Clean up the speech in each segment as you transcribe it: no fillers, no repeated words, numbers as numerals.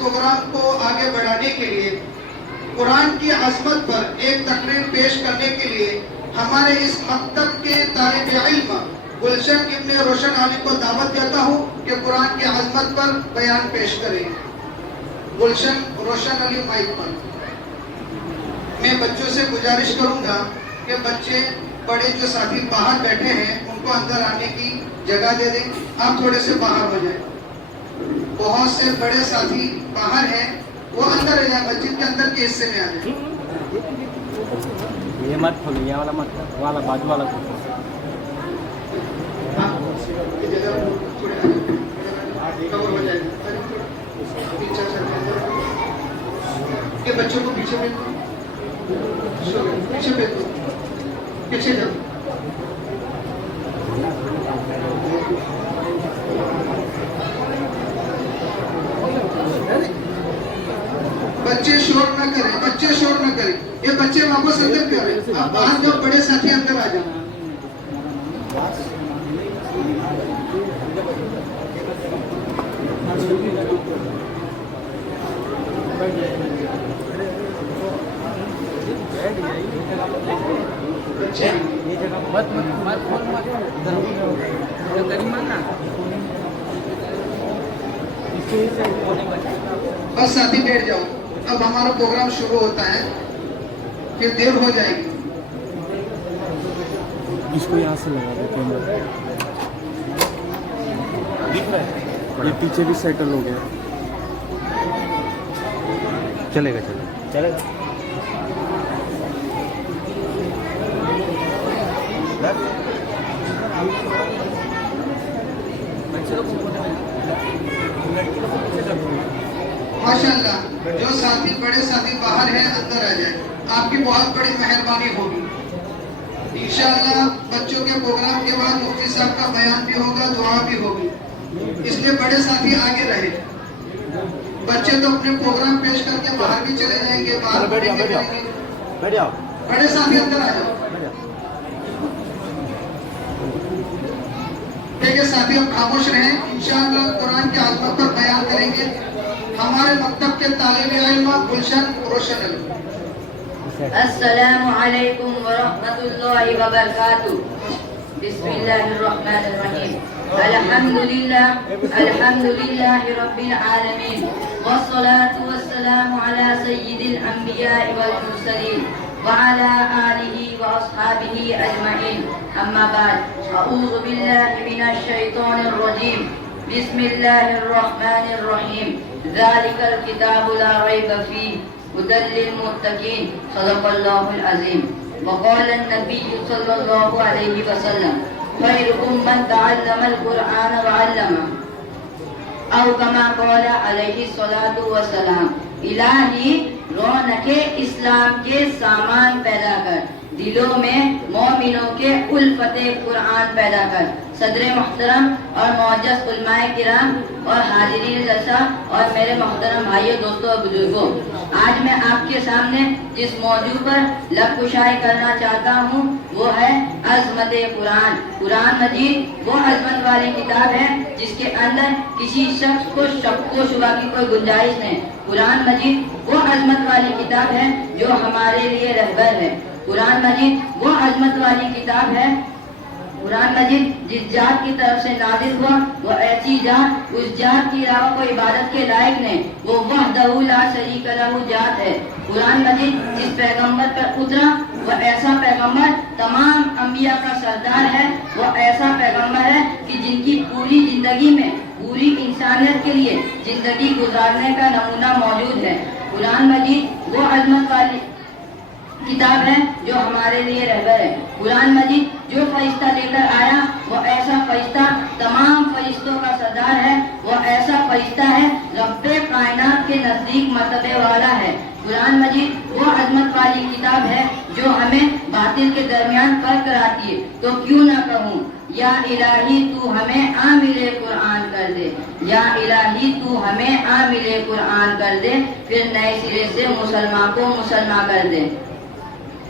Programme کو آگے بڑھانے کے لیے قرآن کی عظمت پر ایک تقریر پیش کرنے کے لیے ہمارے اس مکتب کے طالب علم گلشن ابن روشن علی کو دعوت دیتا ہوں کہ قرآن کی عظمت پر بیان پیش کریں۔ گلشن روشن علی مائک پر۔ میں بچوں سے گزارش کروں گا کہ بچے بڑے جو ساتھی باہر بیٹھے ہیں ان کو اندر آنے کی جگہ دے دیں، آپ تھوڑے سے باہر ہو جائیں۔ بہت سے بڑے ساتھی باہر ہیں، وہ اندر آ جائیں، مسجد کے اندر کے حصے میں آ جائیں۔ یہ مت کھولو، یہ والا مت، والا بازو والا کھولو۔ کہ بچوں کو پیچھے بھیج دو، پیچھے بھیج دو، پیچھے جاؤ۔ بچے شور نہ کریں، بچے شور نہ کریں، یہ بچے واپس اندر کریں، آپ باہر جاؤ، بڑے ساتھی اندر آ جاؤ۔ بس ساتھی بیٹھ جاؤ، اب ہمارا پروگرام شروع ہوتا ہے، پھر دیر ہو جائے گی۔ اس کو یہاں سے لگا دو کیمرہ، یہ پیچھے بھی سیٹل ہو گیا۔ چلے گا چلے گا۔ ماشاءاللہ، جو ساتھی بڑے ساتھی باہر ہیں اندر آ جائیں، آپ کی بہت بڑی مہربانی ہوگی۔ انشاءاللہ بچوں کے پروگرام کے بعد مفتی صاحب کا بیان بھی ہوگا، دعا بھی ہوگی، اس لیے بڑے ساتھی آگے رہے۔ بچے تو اپنے پروگرام پیش کر کے باہر بھی چلے جائیں گے، باہر پڑھیں گے، بڑے ساتھی اندر آ جاؤ۔ دیکھیں ساتھی اب خاموش رہیں، انشاءاللہ قرآن کی عظمت پر بیان کریں گے ہمارے مکتب کے طالب علم گلشن روشن علی۔ السلام علیکم ورحمۃ اللہ وبرکاتہ۔ بسم اللہ الرحمن الرحیم۔ الحمد للہ رب العالمین، والصلاة والسلام علی سید الانبیاء والمرسلین وعلى آلہ واصحابہ اجمعین، اما بعد، اعوذ باللہ من الشیطان الرجیم، بسم اللہ الرحمن الرحیم، ذالک الکتاب لا ریب فیہ هدى للمتقین، صدق اللہ العظیم۔ وقال النبی صلی اللہ علیہ وسلم، خیرکم من تعلم القرآن وعلمہ، او کما قال علیہ الصلاۃ والسلام۔ الہی رونق اسلام کے سامان پیدا کر، دلوں میں مومنوں کے الفت قرآن پیدا کر۔ صدر محترم اور معزز علماء کرام اور حاضرین جلسہ اور میرے محترم بھائیوں، دوستوں اور بزرگوں، آج میں آپ کے سامنے جس موضوع پر لب کشائی کرنا چاہتا ہوں وہ ہے عظمت قرآن۔ قرآن مجید وہ عظمت والی کتاب ہے جس کے اندر کسی شخص کو شک و شبہ کی کوئی گنجائش نہیں۔ قرآن مجید وہ عظمت والی کتاب ہے جو ہمارے لیے رہبر ہے۔ قرآن مجید وہ عظمت والی کتاب ہے، قرآن مجید جس ذات کی طرف سے نازل ہوا وہ ایسی ذات، اس ذات کے علاوہ کوئی عبادت کے لائق نہیں، وہ وحدہ لا شریک لہ ذات ہے۔ قرآن مجید جس پیغمبر پر اترا وہ ایسا پیغمبر تمام انبیاء کا سردار ہے، وہ ایسا پیغمبر ہے کہ جن کی پوری زندگی میں پوری انسانیت کے لیے زندگی گزارنے کا نمونہ موجود ہے۔ قرآن مجید وہ عظمت والی کتاب ہے جو ہمارے لیے رہبر ہے۔ قرآن مجید جو فرشتہ لے کر آیا وہ ایسا فرشتہ تمام فرشتوں کا سردار ہے، وہ ایسا فرشتہ ہے رب کائنات کے نزدیک مرتبے والا ہے۔ قرآن مجید وہ عظمت والی کتاب ہے جو ہمیں باطل کے درمیان فرق کراتی ہے، تو کیوں نہ کہوں یا الہی تو ہمیں عامل قرآن کر دے، یا الہی تو ہمیں عامل قرآن کر دے، پھر نئے سرے سے مسلمان کو مسلمان کر دے۔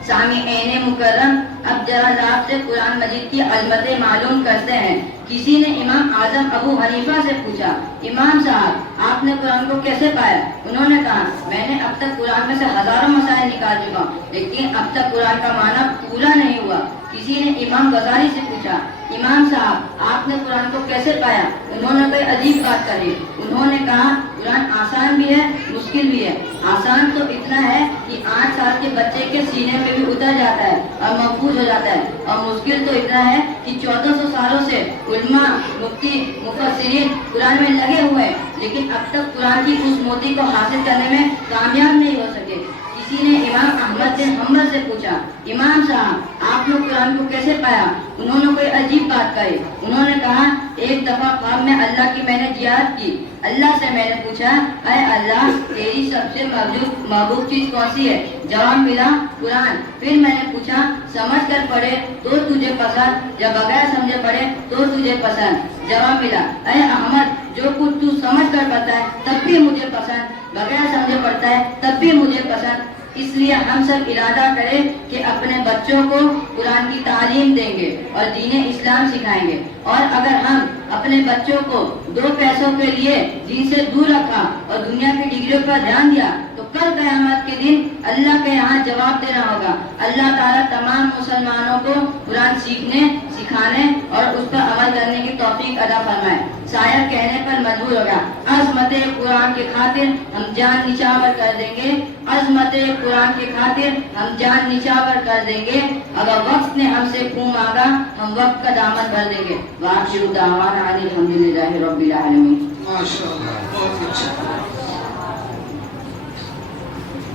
सामीईन मुकर्रम, अब जरा आप से कुरान मजीद की अजमतें मालूम करते हैं। किसी ने इमाम आजम अबू हनीफा से पूछा, इमाम साहब आपने कुरान को कैसे पाया? उन्होंने कहा, मैंने अब तक कुरान में से हजारों मसाइल निकाल चुका हूँ, लेकिन अब तक कुरान का माना पूरा नहीं हुआ। किसी ने इमाम गजाली से पूछा, इमाम साहब आपने कुरान को कैसे पाया? उन्होंने कोई अजीब बात कही। उन्होंने कहा, कुरान आसान भी है, मुश्किल भी है। आसान तो इतना है कि 8 साल के बच्चे के सीने पे भी उतर जाता है और महफूज हो जाता है, और मुश्किल तो इतना है कि 1400 सालों से उलमा, मुफ्ती, मुफस्सिरीन कुरान में लगे हुए हैं, लेकिन अब तक कुरान की उस मोती को हासिल करने में कामयाब नहीं हो सके। किसी ने इमाम अहमद बिन हम्बल से पूछा, इमाम साहब आपने कुरान को कैसे पाया? उन्होंने कोई अजीब बात कही। उन्होंने कहा, एक दफा ख्वाब में अल्लाह की मैंने जियारत की। अल्लाह से मैंने पूछा, ऐ अल्लाह तेरी सबसे महबूब चीज कौन सी है? जवाब मिला, कुरान। फिर मैंने पूछा, समझ कर पढ़े तो तुझे पसंद, या बगैर समझे पढ़े तो तुझे पसंद? जवाब मिला, ऐ अहमद जो कुछ तू समझ कर पढ़ता है तब भी मुझे पसंद, बगैर समझे पढ़ता है तब भी मुझे पसंद। इसलिए हम सब इरादा करें कि अपने बच्चों को कुरान की तालीम देंगे और दीन इस्लाम सिखाएंगे। और अगर हम अपने बच्चों को 2 पैसों के लिए दीन से दूर रखा और दुनिया की डिग्रियों पर ध्यान दिया, तो कल क़यामत के दिन अल्लाह के यहाँ जवाब देना होगा। अल्लाह ताला तमाम मुसलमानों को कुरान सीखने, सिखाने और उस पर अमल करने की तौफीक अदा फरमाए। शायर कहने पर मजबूर होगा, अज़मत कुरान के खातिर हम जान निछावर कर देंगे, अज़मत कुरान के खातिर हम जान निछावर कर देंगे। अगर वक्त ने हमसे खून मांगा हम वक्त का दामन भर देंगे। वाक़िअ दावाना अल्हम्दुलिल्लाहि रब्बिल आलमीन। माशाअल्लाह, बहुत अच्छा,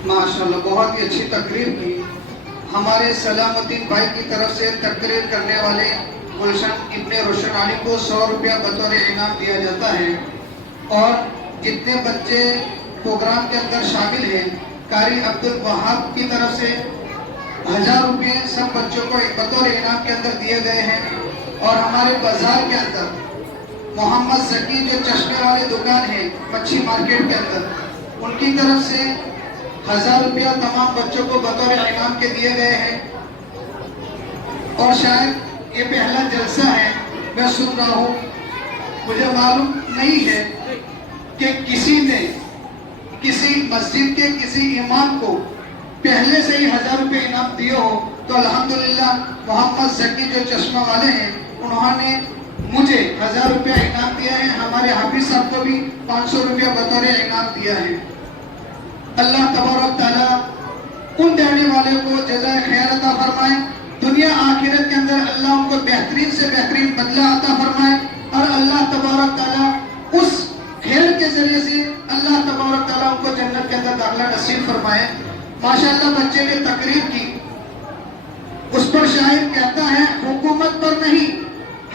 माशाअल्लाह, बहुत ही अच्छी तकरीर की। हमारे सलामुद्दीन भाई की तरफ से तकरीर करने वाले गुलशन इब्ने रोशन अली को 100 रुपया बतौर इनाम दिया जाता है। और जितने बच्चे प्रोग्राम के अंदर शामिल हैं, कारी अब्दुल वहाब की तरफ से 1000 रुपये सब बच्चों को बतौर इनाम के अंदर दिए गए हैं। और हमारे बाजार के अंदर मोहम्मद जकी जो चश्मे वाले दुकान है मच्छी मार्केट के अंदर, उनकी तरफ से 1000 रुपया तमाम बच्चों को बतौर इनाम के दिए गए हैं। और शायद ये पहला जलसा है, मैं सुन रहा हूँ, मुझे मालूम नहीं है कि किसी ने किसी मस्जिद के किसी इमाम को पहले से ही 1000 रुपये इनाम दिए हो। तो अल्हम्दुलिल्लाह मोहम्मद जकी जो चश्मा वाले हैं उन्होंने मुझे 1000 रुपया इनाम दिया है। हमारे हाफिज साहब को भी 500 रुपया बतौर इनाम दिया है। अल्लाह तबारक तआला उन देने वाले को जज़ाए खैर अता फरमाए, दुनिया आखिरत के अंदर अल्लाह उनको बेहतरीन से बेहतरीन बदला अता फरमाए। और अल्लाह तबारक तआला उस खैर के जरिए से अल्लाह तबारक तआला उनको जन्नत के अंदर दाखिला नसीब फरमाए। माशाअल्लाह बच्चे ने तकरीर की, उस पर शायर कहता है, हुकूमत पर नहीं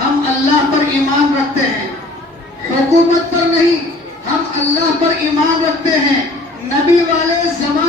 हम अल्लाह पर ईमान रखते हैं, हुकूमत पर नहीं हम अल्लाह पर ईमान रखते हैं। नबी वाले ज़माने